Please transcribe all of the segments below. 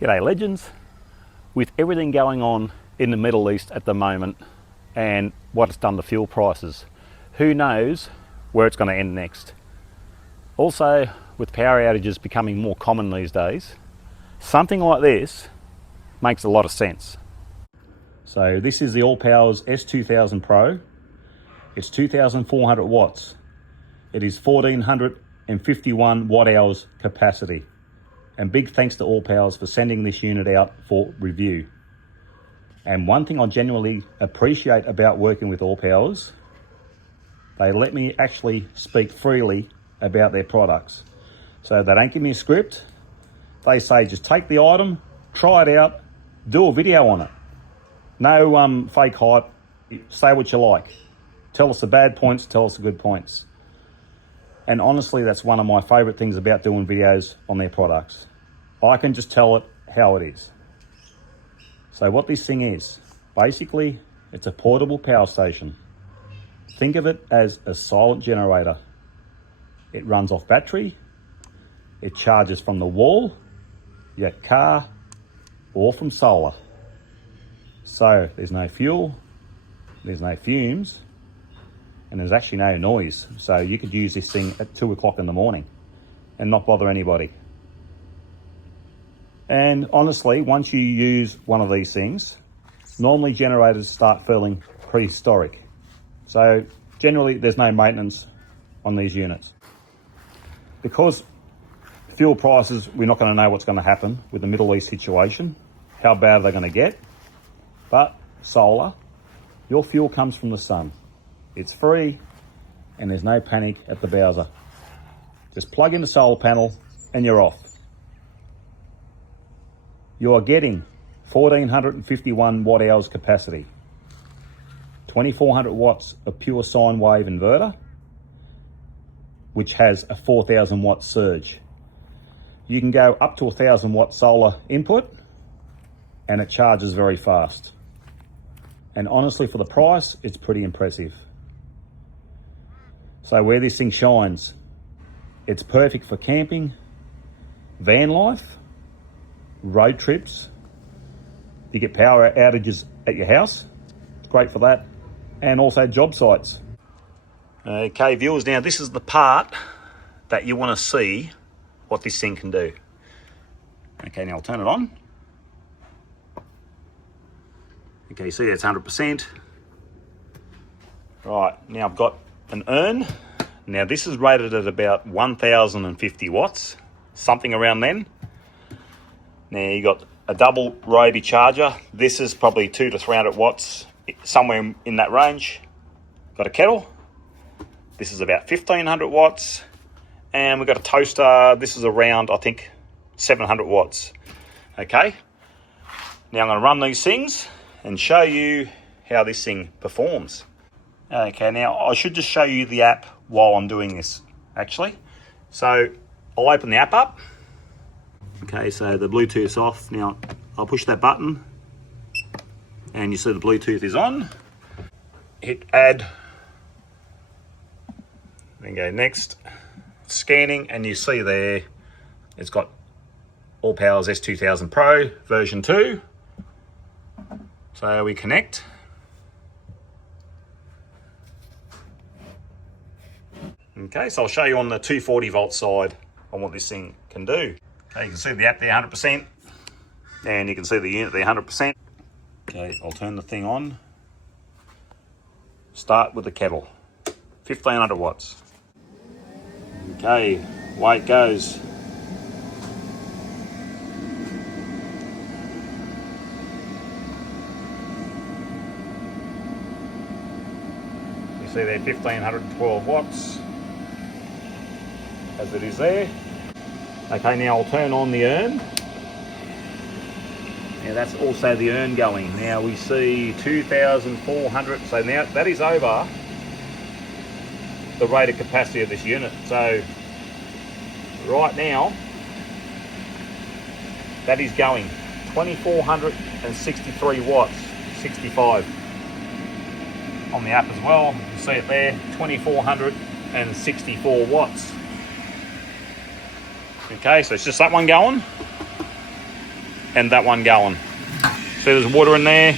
G'day legends. With everything going on in the Middle East at the moment and what it's done to fuel prices, who knows where it's going to end next. Also, with power outages becoming more common these days, something like this makes a lot of sense. So this is the ALLPOWERS S2000 Pro. It's 2,400 watts. It is 1,451 watt hours capacity. And big thanks to ALLPOWERS for sending this unit out for review. And one thing I genuinely appreciate about working with ALLPOWERS, they let me actually speak freely about their products. So they don't give me a script. They say just take the item, try it out, do a video on it. No fake hype, say what you like. Tell us the bad points, tell us the good points. And honestly, that's one of my favorite things about doing videos on their products. I can just tell it how it is. So what this thing is, basically, it's a portable power station. Think of it as a silent generator. It runs off battery, it charges from the wall, your car, or from solar. So there's no fuel, there's no fumes, and there's actually no noise. So you could use this thing at 2 o'clock in the morning and not bother anybody. And honestly, once you use one of these things, normally generators start feeling prehistoric. So generally there's no maintenance on these units. Because fuel prices, we're not going to know what's going to happen with the Middle East situation, how bad are they going to get. But solar, your fuel comes from the sun. It's free and there's no panic at the Bowser. Just plug in the solar panel and you're off. You are getting 1,451 watt hours capacity, 2,400 watts of pure sine wave inverter, which has a 4,000 watt surge. You can go up to 1,000 watt solar input and it charges very fast. And honestly, for the price, it's pretty impressive. So where this thing shines, it's perfect for camping, van life, road trips. You get power outages at your house, it's great for that, and also job sites. Okay viewers, now this is the part that you want to see what this thing can do. Okay, now I'll turn it on. Okay, see it's 100%. Right, now I've got an urn. Now this is rated at about 1,050 watts, something around then. Now you got a double Ryobi charger. This is probably 200 to 300 watts, somewhere in that range. Got a kettle. This is about 1,500 watts. And we've got a toaster. This is around, I think, 700 watts. Okay. Now I'm going to run these things and show you how this thing performs. Okay, now I should just show you the app while I'm doing this, actually. So I'll open the app up. Okay, so the Bluetooth's off. Now I'll push that button and you see the Bluetooth is on. Hit add, then go next. Scanning, and you see there it's got ALLPOWERS S2000 Pro version 2. So we connect. Okay, so I'll show you on the 240 volt side on what this thing can do. Okay, you can see the app there 100%, and you can see the unit there 100%. Okay, I'll turn the thing on. Start with the kettle, 1,500 watts. Okay, away it goes. You see there 1,512 watts, as it is there. Okay, now I'll turn on the urn. Now that's also the urn going. Now we see 2,400, so now that is over the rated capacity of this unit. So right now, that is going 2,463 watts, 65. On the app as well, you can see it there, 2,464 watts. Okay, so it's just that one going. and that one going. See there's water in there.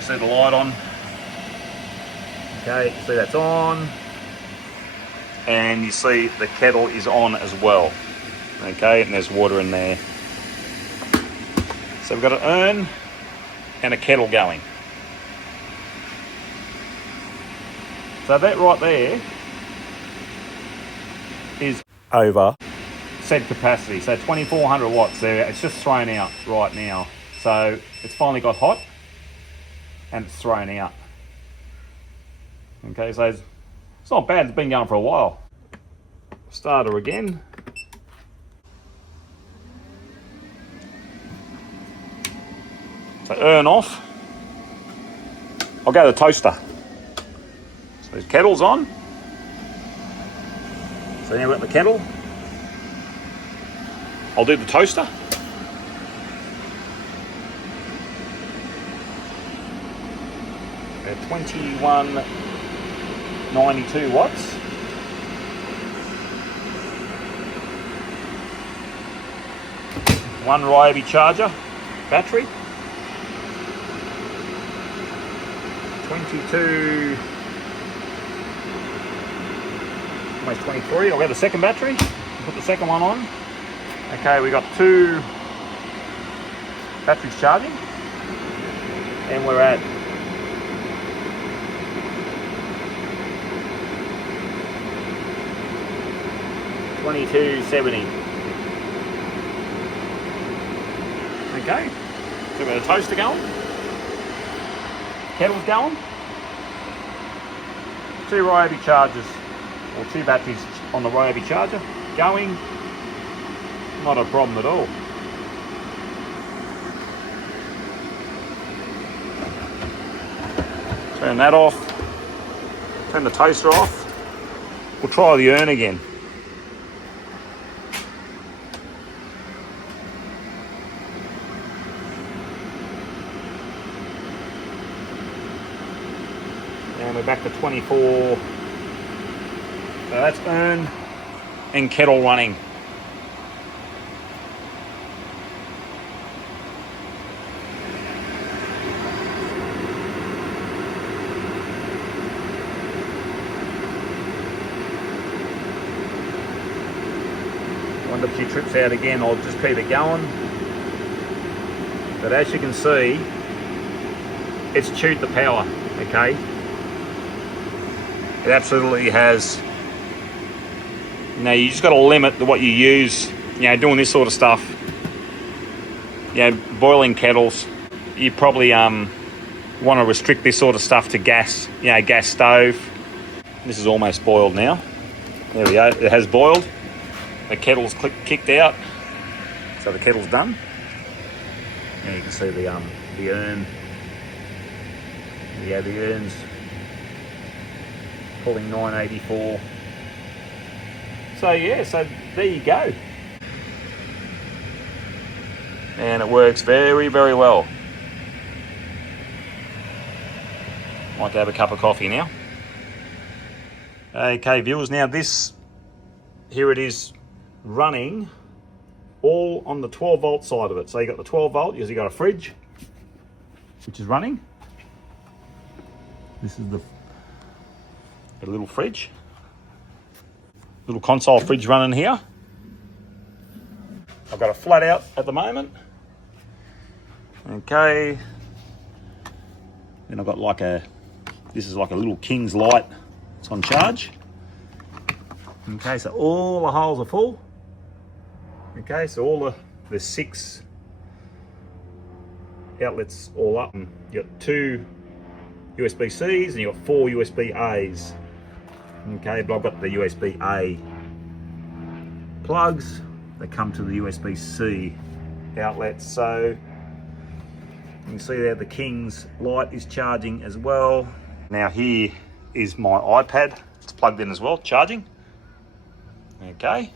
See the light on. Okay, see that's on. And you see the kettle is on as well. Okay, and there's water in there. So we've got an urn and a kettle going. So that right there is over said capacity. So 2400 watts there. It's just thrown out right now. So it's finally got hot and it's thrown out. Okay, so it's not bad. It's been going for a while. Start her again. So urn off. I'll go to the toaster. So the kettle's on. So now we've got the kettle. I'll do the toaster. At 2192 watts. One Ryobi charger battery. 22, almost 23. I'll get the second battery, put the second one on. Okay, we got 2 batteries charging, and we're at 2270. Okay, so we've got a toaster going. Kettle's going. 2 Ryobi chargers, or 2 batteries on the Ryobi charger going. Not a problem at all. Turn that off. Turn the toaster off. We'll try the urn again. And we're back to 24. So that's urn and kettle running. I wonder if she trips out again. I'll just keep it going. But as you can see, it's chewed the power, okay? It absolutely has. Now you just got to limit what you use, doing this sort of stuff. Boiling kettles. You probably want to restrict this sort of stuff to gas, gas stove. This is almost boiled now. There we go, it has boiled. The kettle's kicked out, so the kettle's done. Now you can see the urn. The urn's pulling 984. So so there you go. And it works very, very well. Like to have a cup of coffee now. Okay, viewers, now here it is running all on the 12 volt side of it. So you got the 12 volt, you got a fridge, which is running. This is the little fridge. Little console fridge running here. I've got a flat out at the moment. Okay. Then I've got this is like a little King's light. It's on charge. Okay, so all the holes are full. Okay, so all the 6 outlets all up. You got 2 USB-Cs and you got 4 USB-As. Okay, but I've got the USB-A plugs that come to the USB-C outlets. So you can see there the King's light is charging as well. Now here is my iPad. It's plugged in as well, charging. Okay.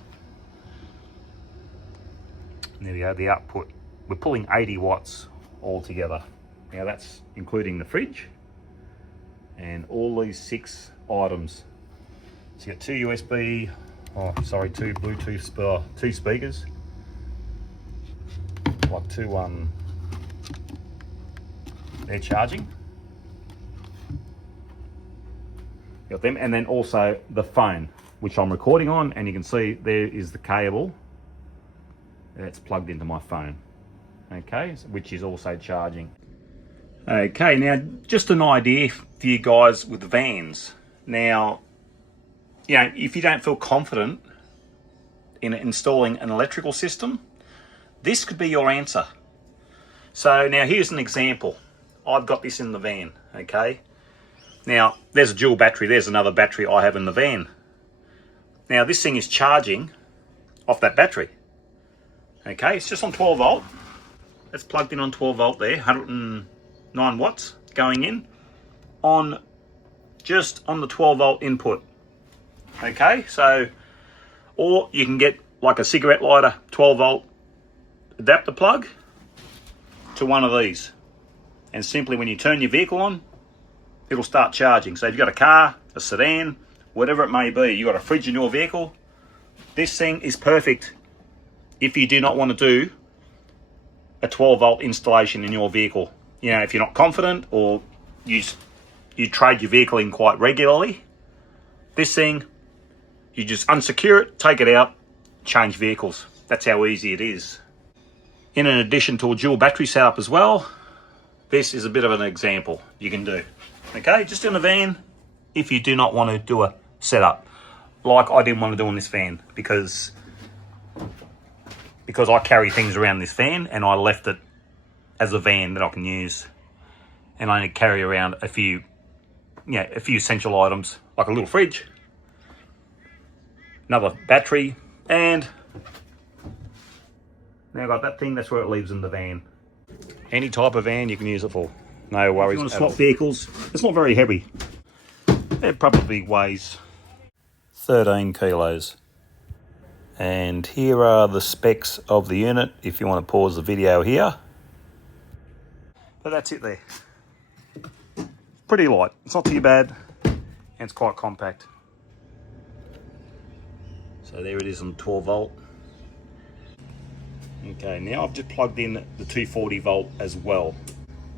There we go, the output. We're pulling 80 watts altogether. Now that's including the fridge and all these 6 items. So you got 2 Bluetooth, 2 speakers, like two, they're charging. Got them, and then also the phone, which I'm recording on, and you can see there is the cable that's plugged into my phone. Okay, which is also charging. Okay, now just an idea for you guys with the vans. Now, you know, if you don't feel confident in installing an electrical system, this could be your answer. So now here's an example. I've got this in the van, okay? Now, there's a dual battery. There's another battery I have in the van. Now, this thing is charging off that battery. Okay, it's just on 12 volt. It's plugged in on 12 volt there, 109 watts going in on just on the 12 volt input. Okay, so, or you can get like a cigarette lighter 12 volt adapter plug to one of these. And simply when you turn your vehicle on, it'll start charging. So if you've got a car, a sedan, whatever it may be, you've got a fridge in your vehicle, this thing is perfect if you do not want to do a 12 volt installation in your vehicle. You know, if you're not confident or you trade your vehicle in quite regularly, this thing, you just unsecure it, take it out, change vehicles. That's how easy it is. In addition to a dual battery setup as well, this is a bit of an example you can do. Okay, just in a van, if you do not want to do a setup, like I didn't want to do on this van, because I carry things around this van and I left it as a van that I can use, and I only carry around a few essential items, like a little fridge, another battery, and now I've got that thing. That's where it leaves in the van. Any type of van you can use it for. No worries. If you want to swap vehicles, it's not very heavy. It probably weighs 13 kilos. And here are the specs of the unit if you want to pause the video here. But that's it there. Pretty light. It's not too bad, and it's quite compact. So there it is on 12 volt. Okay, now I've just plugged in the 240 volt as well.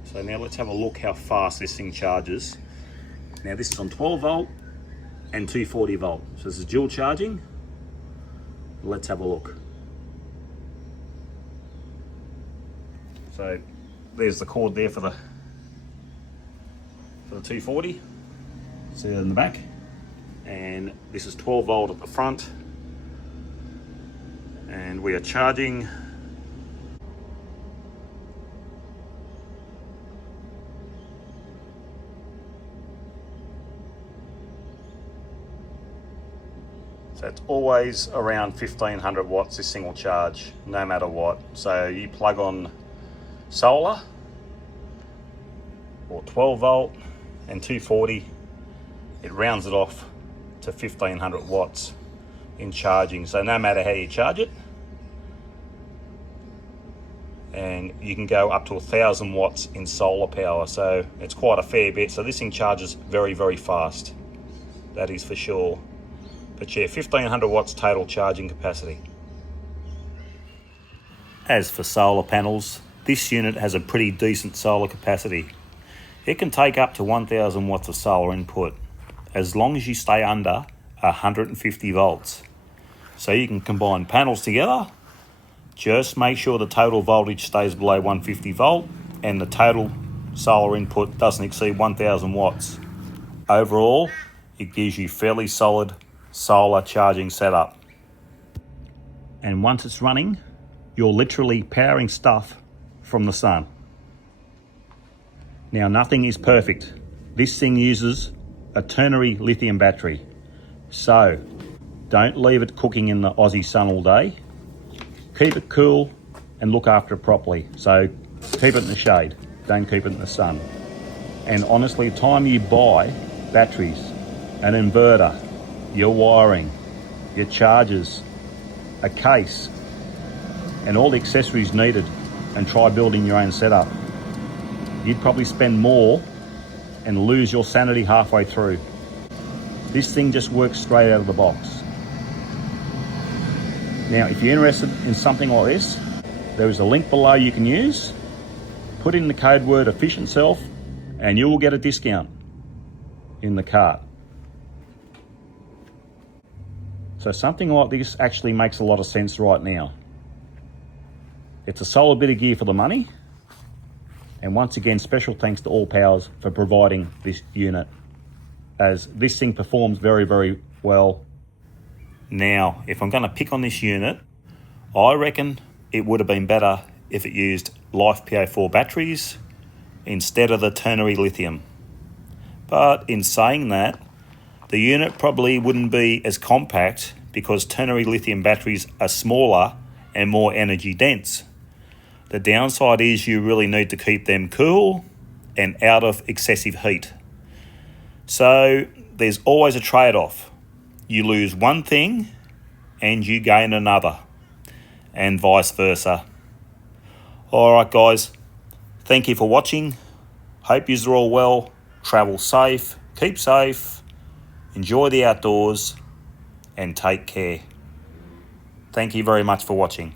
So now let's have a look how fast this thing charges. Now this is on 12 volt and 240 volt. So this is dual charging. Let's have a look. So there's the cord there for the 240. See it in the back. And this is 12 volt at the front. And we are charging . So it's always around 1500 watts this thing will charge, no matter what. So you plug on solar or 12 volt and 240, it rounds it off to 1500 watts in charging. So no matter how you charge it, and you can go up to 1000 watts in solar power. So it's quite a fair bit. So this thing charges very, very fast. That is for sure. But yeah, 1500 watts total charging capacity. As for solar panels, this unit has a pretty decent solar capacity. It can take up to 1000 watts of solar input, as long as you stay under 150 volts. So you can combine panels together, just make sure the total voltage stays below 150 volt and the total solar input doesn't exceed 1000 watts. Overall, it gives you fairly solid solar charging setup. And once it's running, you're literally powering stuff from the sun. Now, nothing is perfect. This thing uses a ternary lithium battery. So don't leave it cooking in the Aussie sun all day. Keep it cool and look after it properly. So keep it in the shade, don't keep it in the sun. And honestly, the time you buy batteries, an inverter, your wiring, your chargers, a case, and all the accessories needed, and try building your own setup, you'd probably spend more and lose your sanity halfway through. This thing just works straight out of the box. Now, if you're interested in something like this, There is a link below you can use. Put in the code word efficient self and you will get a discount in the cart. So something like this actually makes a lot of sense right now. It's a solid bit of gear for the money. And once again, special thanks to ALLPOWERS for providing this unit, as this thing performs very, very well. Now, if I'm going to pick on this unit, I reckon it would have been better if it used LiFePO4 batteries instead of the ternary lithium. But in saying that, the unit probably wouldn't be as compact because ternary lithium batteries are smaller and more energy dense. The downside is you really need to keep them cool and out of excessive heat. So there's always a trade-off. You lose one thing and you gain another, and vice versa. Alright guys, thank you for watching. Hope you're all well. Travel safe, keep safe, enjoy the outdoors, and take care. Thank you very much for watching.